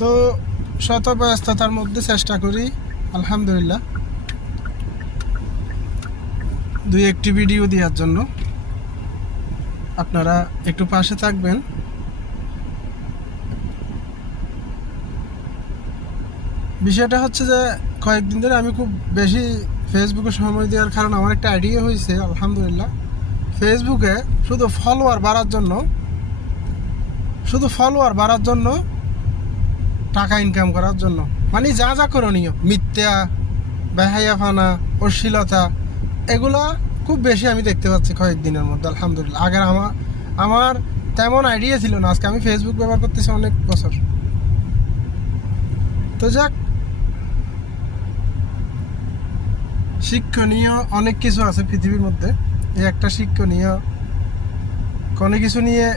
তো শত ব্যস্ততার মধ্যে চেষ্টা করি আলহামদুলিল্লাহ দুই একটি ভিডিও দেওয়ার জন্য। আপনারা একটু পাশে থাকবেন। বিষয়টা হচ্ছে যে কয়েকদিন ধরে আমি খুব বেশি ফেসবুকে সময় দেওয়ার কারণ আমার একটা আইডিয়া হয়েছে আলহামদুলিল্লাহ। ফেসবুকে শুধু ফলোয়ার বাড়ার জন্য টাকা ইনকাম করার জন্য, মানে যা যা করণীয়, মিথ্যা, বেহাইয়াফানা, অশ্লীলতা, এগুলা খুব বেশি আমি দেখতে পাচ্ছি কয়েকদিনের মধ্যে আলহামদুলিল্লাহ। আগে আমার তেমন আইডিয়া ছিল না। আজকে আমি ফেসবুক ব্যবহার করতেছি অনেক বছর। তো যাক, শিক্ষণীয় অনেক কিছু আছে পৃথিবীর মধ্যে। এই একটা শিক্ষণীয় কোনো কিছু নিয়ে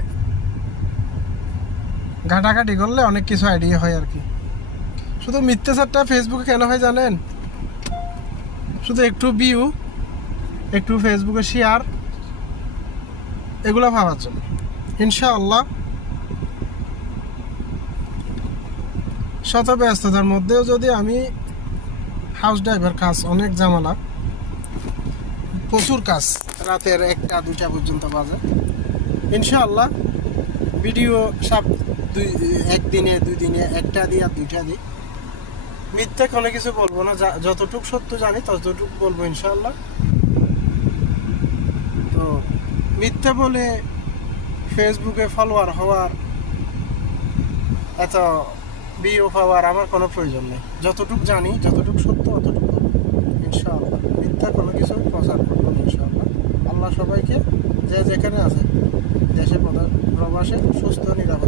ঘাটাঘাটি করলে অনেক কিছু আইডিয়া হয় আর কি। শুধু মিথ্যাচারটা ফেসবুকে কেন হয় জানেন? শুধু একটু ভিউ, একটু ফেসবুকে শেয়ার, এগুলো ভাবার জন্য। ইনশাআল্লাহ শত ব্যস্ততার মধ্যেও যদি আমি হাউস ড্রাইভার কাজ, অনেক ঝামেলা, প্রচুর কাজ, রাতের 1টা 2টা পর্যন্ত বাজে। ইনশাআল্লাহ ভিডিও সব একদিনে 2 দিনে 1টা দিই আর 2টা দিই। মিথ্যে কোনো কিছু বলবো না, যতটুকু সত্য জানি ততটুকু বলবো ইনশাআল্লাহ। তো মিথ্যে বলে ফেসবুকে ফলোয়ার হওয়ার, এত ভিউ পাওয়ার আমার কোনো প্রয়োজন নেই। যতটুকু জানি, যতটুকু সত্য অতটুকু ইনশাআল্লাহ। মিথ্যা কোনো কিছু প্রচার করবো না ইনশাআল্লাহ। আল্লাহ সবাইকে যে যেখানে আছে দেশে প্রবাসে সুস্থ নিরাপদ